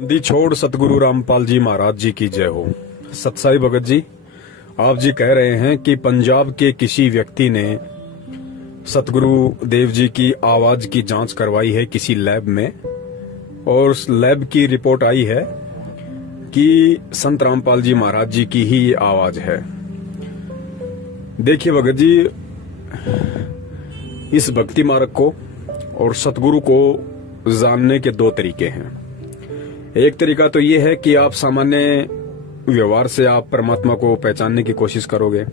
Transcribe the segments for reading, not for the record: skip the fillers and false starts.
दी छोड़ सतगुरु रामपाल जी महाराज जी की जय हो। सतसाई भगत जी, आप जी कह रहे हैं कि पंजाब के किसी व्यक्ति ने सतगुरु देव जी की आवाज की जांच करवाई है किसी लैब में, और उस लैब की रिपोर्ट आई है कि संत रामपाल जी महाराज जी की ही ये आवाज है। देखिए भगत जी, इस भक्ति मार्ग को और सतगुरु को जानने के दो तरीके हैं। एक तरीका तो ये है कि आप सामान्य व्यवहार से आप परमात्मा को पहचानने की कोशिश करोगे,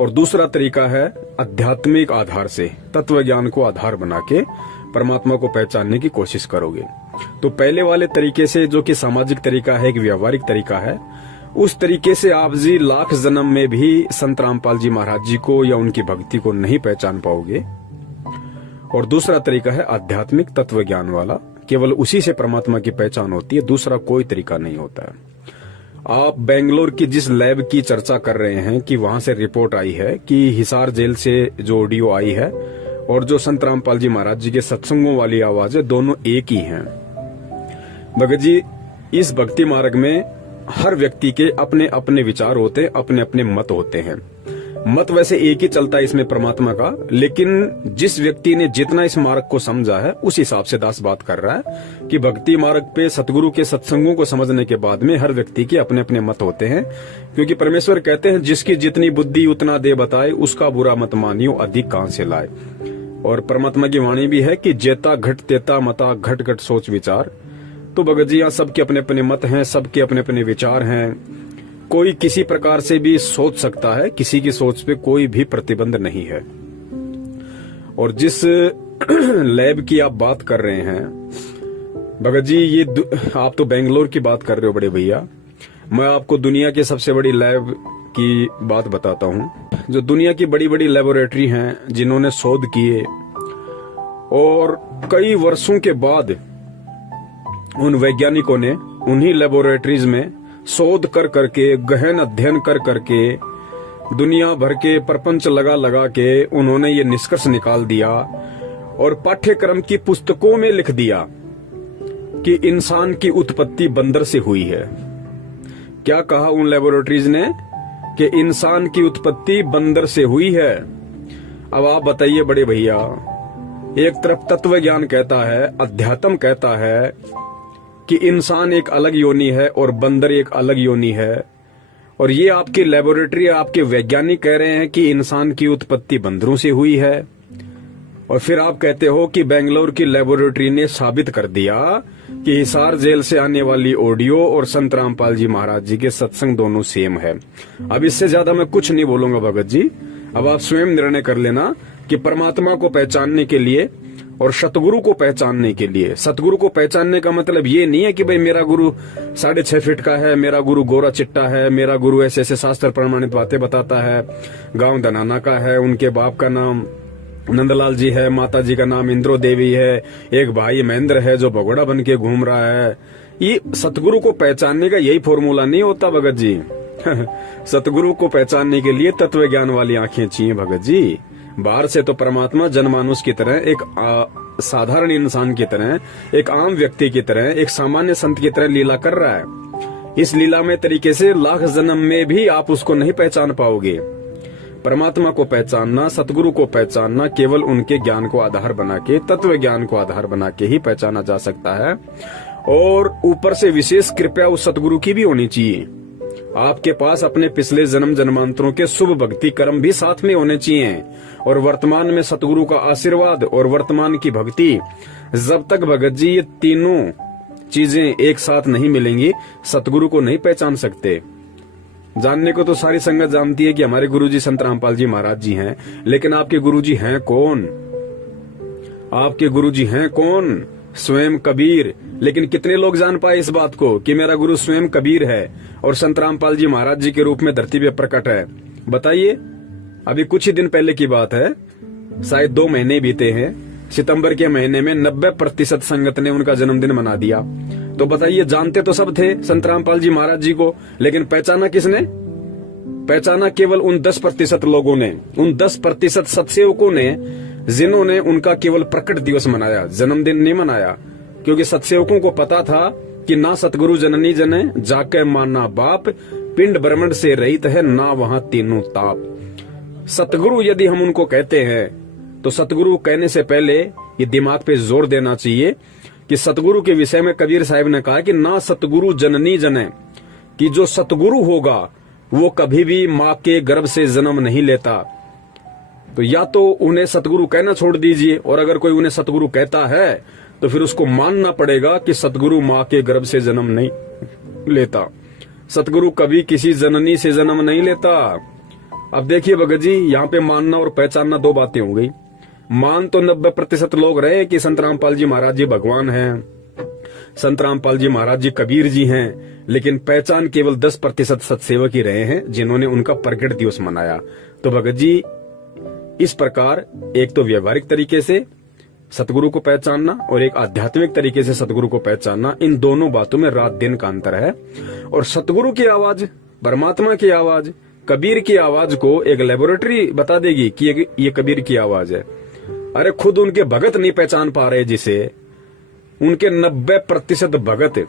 और दूसरा तरीका है आध्यात्मिक आधार से, तत्व ज्ञान को आधार बना के परमात्मा को पहचानने की कोशिश करोगे। तो पहले वाले तरीके से, जो कि सामाजिक तरीका है, एक व्यवहारिक तरीका है, उस तरीके से आप जी लाख जन्म में भी संत रामपाल जी महाराज जी को या उनकी भक्ति को नहीं पहचान पाओगे। और दूसरा तरीका है आध्यात्मिक तत्व ज्ञान वाला, केवल उसी से परमात्मा की पहचान होती है, दूसरा कोई तरीका नहीं होता है। आप बेंगलोर की जिस लैब की चर्चा कर रहे हैं कि वहां से रिपोर्ट आई है कि हिसार जेल से जो ऑडियो आई है और जो संत रामपाल जी महाराज जी के सत्संगों वाली आवाज है, दोनों एक ही हैं। भगत जी, इस भक्ति मार्ग में हर व्यक्ति के अपने अपने विचार होते हैं, अपने अपने मत होते हैं। मत वैसे एक ही चलता है इसमें परमात्मा का, लेकिन जिस व्यक्ति ने जितना इस मार्ग को समझा है उस हिसाब से दास बात कर रहा है कि भक्ति मार्ग पे सतगुरु के सत्संगों को समझने के बाद में हर व्यक्ति के अपने अपने मत होते हैं। क्योंकि परमेश्वर कहते हैं, जिसकी जितनी बुद्धि उतना दे बताए, उसका बुरा मत मानियो अधिक कहां से लाए। और परमात्मा की वाणी भी है कि जेता घट तेता मता घट घट सोच विचार। तो भगत जी, यहाँ सबके अपने अपने मत हैं, सबके अपने अपने विचार हैं। कोई किसी प्रकार से भी सोच सकता है, किसी की सोच पे कोई भी प्रतिबंध नहीं है। और जिस लैब की आप बात कर रहे हैं भगत जी, ये आप तो बेंगलोर की बात कर रहे हो बड़े भैया, मैं आपको दुनिया की सबसे बड़ी लैब की बात बताता हूँ। जो दुनिया की बड़ी बड़ी लेबोरेटरी हैं, जिन्होंने शोध किए और कई वर्षों के बाद उन वैज्ञानिकों ने उन्हीं लेबोरेटरीज में शोध कर करके, गहन अध्ययन कर करके, दुनिया भर के प्रपंच लगा लगा के उन्होंने ये निष्कर्ष निकाल दिया और पाठ्यक्रम की पुस्तकों में लिख दिया कि इंसान की उत्पत्ति बंदर से हुई है। क्या कहा उन लेबोरेटरीज ने? कि इंसान की उत्पत्ति बंदर से हुई है। अब आप बताइए बड़े भैया, एक तरफ तत्व ज्ञान कहता है, अध्यात्म कहता है कि इंसान एक अलग योनि है और बंदर एक अलग योनि है, और ये आपकी लेबोरेटरी, आपके वैज्ञानिक कह रहे हैं कि इंसान की उत्पत्ति बंदरों से हुई है। और फिर आप कहते हो कि बेंगलोर की लेबोरेटरी ने साबित कर दिया कि हिसार जेल से आने वाली ऑडियो और संत रामपाल जी महाराज जी के सत्संग दोनों सेम है। अब इससे ज्यादा मैं कुछ नहीं बोलूंगा भगत जी। अब आप स्वयं निर्णय कर लेना कि परमात्मा को पहचानने के लिए और सतगुरु को पहचानने के लिए, सतगुरु को पहचानने का मतलब ये नहीं है कि भाई मेरा गुरु 6.5 फीट का है, मेरा गुरु गोरा चिट्टा है, मेरा गुरु ऐसे ऐसे शास्त्र प्रमाणित बातें बताता है, गांव धनाना का है, उनके बाप का नाम नंदलाल जी है, माता जी का नाम इंद्रो देवी है, एक भाई महेंद्र है जो भगोड़ा बन के घूम रहा है। ये सतगुरु को पहचानने का यही फॉर्मूला नहीं होता भगत जी। सतगुरु को पहचानने के लिए तत्व ज्ञान वाली आंखें चाहिए भगत जी। बाहर से तो परमात्मा जनमानुष की तरह, एक साधारण इंसान की तरह, एक आम व्यक्ति की तरह, एक सामान्य संत की तरह लीला कर रहा है। इस लीला में तरीके से लाख जन्म में भी आप उसको नहीं पहचान पाओगे। परमात्मा को पहचानना, सतगुरु को पहचानना केवल उनके ज्ञान को आधार बना के, तत्व ज्ञान को आधार बना के ही पहचाना जा सकता है। और ऊपर से विशेष कृपया उस सतगुरु की भी होनी चाहिए। आपके पास अपने पिछले जन्म जन्मांतरों के शुभ भक्ति कर्म भी साथ में होने चाहिए, और वर्तमान में सतगुरु का आशीर्वाद और वर्तमान की भक्ति, जब तक भगत जी ये तीनों चीजें एक साथ नहीं मिलेंगी, सतगुरु को नहीं पहचान सकते। जानने को तो सारी संगत जानती है कि हमारे गुरुजी संत रामपाल जी महाराज जी हैं, लेकिन आपके गुरुजी हैं कौन? आपके गुरुजी हैं कौन? स्वयं कबीर। लेकिन कितने लोग जान पाए इस बात को कि मेरा गुरु स्वयं कबीर है और संत रामपाल जी महाराज जी के रूप में धरती पे प्रकट है? बताइए। अभी कुछ ही दिन पहले की बात है, शायद 2 महीने बीते हैं, सितंबर के महीने में 90% संगत ने उनका जन्मदिन मना दिया। तो बताइए, जानते तो सब थे संत रामपाल जी महाराज जी को, लेकिन पहचाना किसने? पहचाना केवल उन 10% लोगों ने, उन 10% सत्सेवकों ने, जिन्होंने उनका केवल प्रकट दिवस मनाया, जन्मदिन नहीं मनाया। क्योंकि सत्सेवकों को पता था कि ना सतगुरु जननी जने जाके माना बाप, पिंड ब्रह्मंड से रहित है ना वहां तीनों ताप। सतगुरु यदि हम उनको कहते हैं तो सतगुरु कहने से पहले ये दिमाग पे जोर देना चाहिए कि सतगुरु के विषय में कबीर साहब ने कहा कि ना सतगुरु जननी जने, कि जो सतगुरु होगा वो कभी भी माँ के गर्भ से जन्म नहीं लेता। तो या तो उन्हें सतगुरु कहना छोड़ दीजिए, और अगर कोई उन्हें सतगुरु कहता है तो फिर उसको मानना पड़ेगा कि सतगुरु माँ के गर्भ से जन्म नहीं लेता। सतगुरु कभी किसी जननी से जन्म नहीं लेता। अब देखिए भगत जी, यहाँ पे मानना और पहचानना दो बातें हो गई। मान तो 90% लोग रहे कि संत रामपाल जी महाराज जी भगवान हैं, संत रामपाल जी महाराज जी कबीर जी हैं, लेकिन पहचान केवल 10% सत्सेवक ही रहे हैं जिन्होंने उनका प्रकट दिवस मनाया। तो भगत जी, इस प्रकार एक तो व्यवहारिक तरीके से सतगुरु को पहचानना और एक आध्यात्मिक तरीके से सतगुरु को पहचानना, इन दोनों बातों में रात दिन का अंतर है। और सतगुरु की आवाज, परमात्मा की आवाज, कबीर की आवाज को एक लेबोरेटरी बता देगी कि ये कबीर की आवाज है। अरे खुद उनके भगत नहीं पहचान पा रहे, जिसे उनके 90% भगत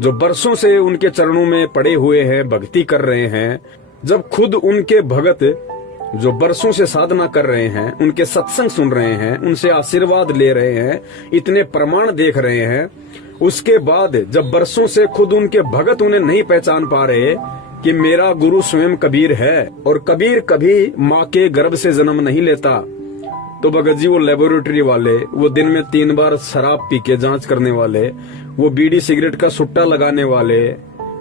जो बरसों से उनके चरणों में पड़े हुए हैं, भक्ति कर रहे हैं, जब खुद उनके भगत जो बरसों से साधना कर रहे हैं, उनके सत्संग सुन रहे हैं, उनसे आशीर्वाद ले रहे हैं, इतने प्रमाण देख रहे हैं, उसके बाद जब बरसों से खुद उनके भगत उन्हें नहीं पहचान पा रहे कि मेरा गुरु स्वयं कबीर है और कबीर कभी माँ के गर्भ से जन्म नहीं लेता, तो भगत जी वो लेबोरेटरी वाले, वो दिन में 3 बार शराब पी के जांच करने वाले, वो बीड़ी सिगरेट का सुट्टा लगाने वाले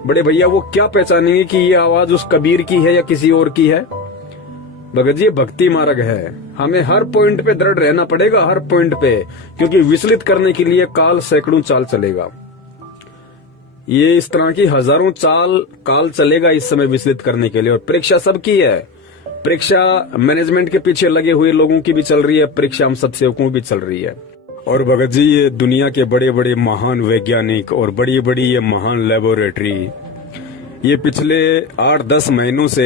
बड़े भैया, वो क्या पहचानेंगे कि ये आवाज उस कबीर की है या किसी और की है? भगत जी, भक्ति मार्ग है, हमें हर पॉइंट पे दृढ़ रहना पड़ेगा, हर पॉइंट पे, क्योंकि विचलित करने के लिए काल सैकड़ों चाल चलेगा। ये इस तरह की हजारों काल चलेगा इस समय विचलित करने के लिए। और परीक्षा सबकी है, परीक्षा मैनेजमेंट के पीछे लगे हुए लोगों की भी चल रही है, परीक्षा हम सत्सेवकों भी चल रही है। और भगत जी, ये दुनिया के बड़े बड़े महान वैज्ञानिक और बड़ी बड़ी ये महान लेबोरेटरी, ये पिछले 8-10 महीनों से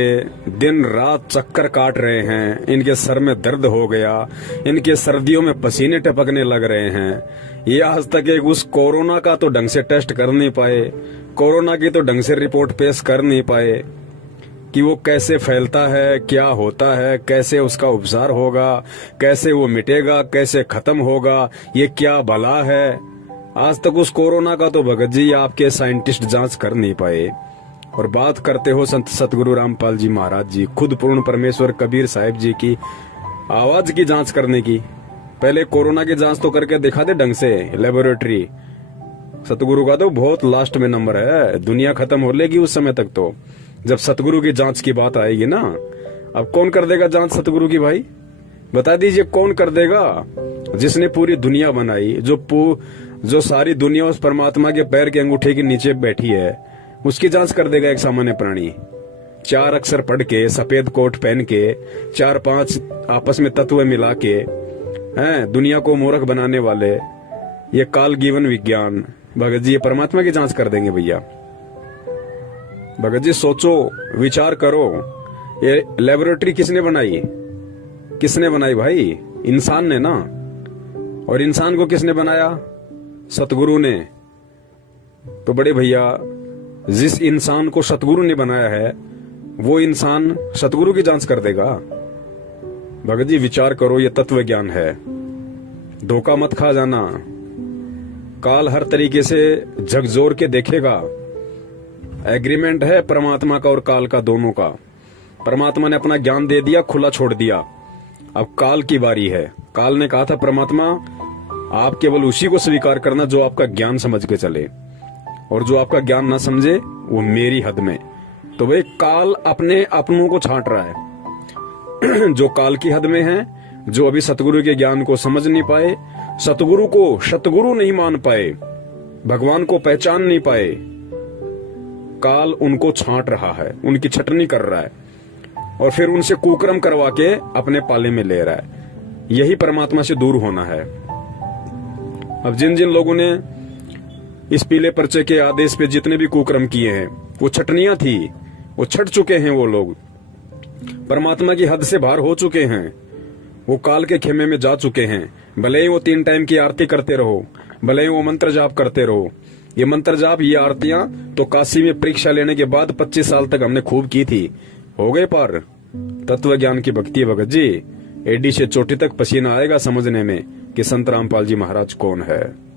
दिन रात चक्कर काट रहे हैं। इनके सर में दर्द हो गया, इनके सर्दियों में पसीने टपकने लग रहे हैं। ये आज तक एक उस कोरोना का तो ढंग से टेस्ट कर नहीं पाए, कोरोना की तो ढंग से रिपोर्ट पेश कर नहीं पाए कि वो कैसे फैलता है, क्या होता है, कैसे उसका उपचार होगा, कैसे वो मिटेगा, कैसे खत्म होगा, ये क्या भला है। आज तक उस कोरोना का तो भगत जी आपके साइंटिस्ट जांच कर नहीं पाए। और बात करते हो संत सतगुरु रामपाल जी महाराज जी, खुद पूर्ण परमेश्वर कबीर साहिब जी की आवाज की जांच करने की, पहले कोरोना की जांच तो करके दिखा दे ढंग से लेबोरेटरी। सतगुरु का तो बहुत लास्ट में नंबर है, दुनिया खत्म हो लेगी उस समय तक। तो जब सतगुरु की जांच की बात आएगी ना, अब कौन कर देगा जांच सतगुरु की? भाई बता दीजिए, कौन कर देगा? जिसने पूरी दुनिया बनाई, जो सारी दुनिया उस परमात्मा के पैर के अंगूठे के नीचे बैठी है, उसकी जांच कर देगा एक सामान्य प्राणी? 4 अक्षर पढ़ के, सफेद कोट पहन के, 4-5 आपस में तत्व मिला के हैं दुनिया को मूर्ख बनाने वाले ये काल जीवन विज्ञान, भगत जी ये परमात्मा की जांच कर देंगे भैया? भगत जी सोचो, विचार करो, ये लेबोरेटरी किसने बनाई? किसने बनाई भाई? इंसान ने ना। और इंसान को किसने बनाया? सतगुरु ने। तो बड़े भैया, जिस इंसान को सतगुरु ने बनाया है वो इंसान सतगुरु की जांच कर देगा? भगत जी विचार करो, ये तत्व ज्ञान है, धोखा मत खा जाना। काल हर तरीके से झकझोर के देखेगा। एग्रीमेंट है परमात्मा का और काल का, दोनों का। परमात्मा ने अपना ज्ञान दे दिया, खुला छोड़ दिया, अब काल की बारी है। काल ने कहा था परमात्मा, आप केवल उसी को स्वीकार करना जो आपका ज्ञान समझ के चले, और जो आपका ज्ञान ना समझे वो मेरी हद में। तो भाई काल अपने अपनों को छांट रहा है जो काल की हद में है, जो अभी सतगुरु के ज्ञान को समझ नहीं पाए, सतगुरु को सतगुरु नहीं मान पाए, भगवान को पहचान नहीं पाए, काल उनको छांट रहा है, उनकी छटनी कर रहा है और फिर उनसे कुकर्म करवा के अपने पाले में ले रहा है। यही परमात्मा से दूर होना है। अब जिन जिन लोगों ने इस पीले पर्चे के आदेश पे जितने भी कुकर्म किए हैं, वो छटनियां थी, वो छट चुके हैं। वो लोग परमात्मा की हद से बाहर हो चुके हैं, वो काल के खेमे में जा चुके हैं। भले ही वो 3 टाइम की आरती करते रहो, भले ही वो मंत्र जाप करते रहो, ये मंत्र जाप, ये आरतियां तो काशी में परीक्षा लेने के बाद 25 साल तक हमने खूब की थी। हो गए पार। तत्व ज्ञान की भक्ति है भगत जी। एडी से चोटी तक पसीना आएगा समझने में कि संत रामपाल जी महाराज कौन है।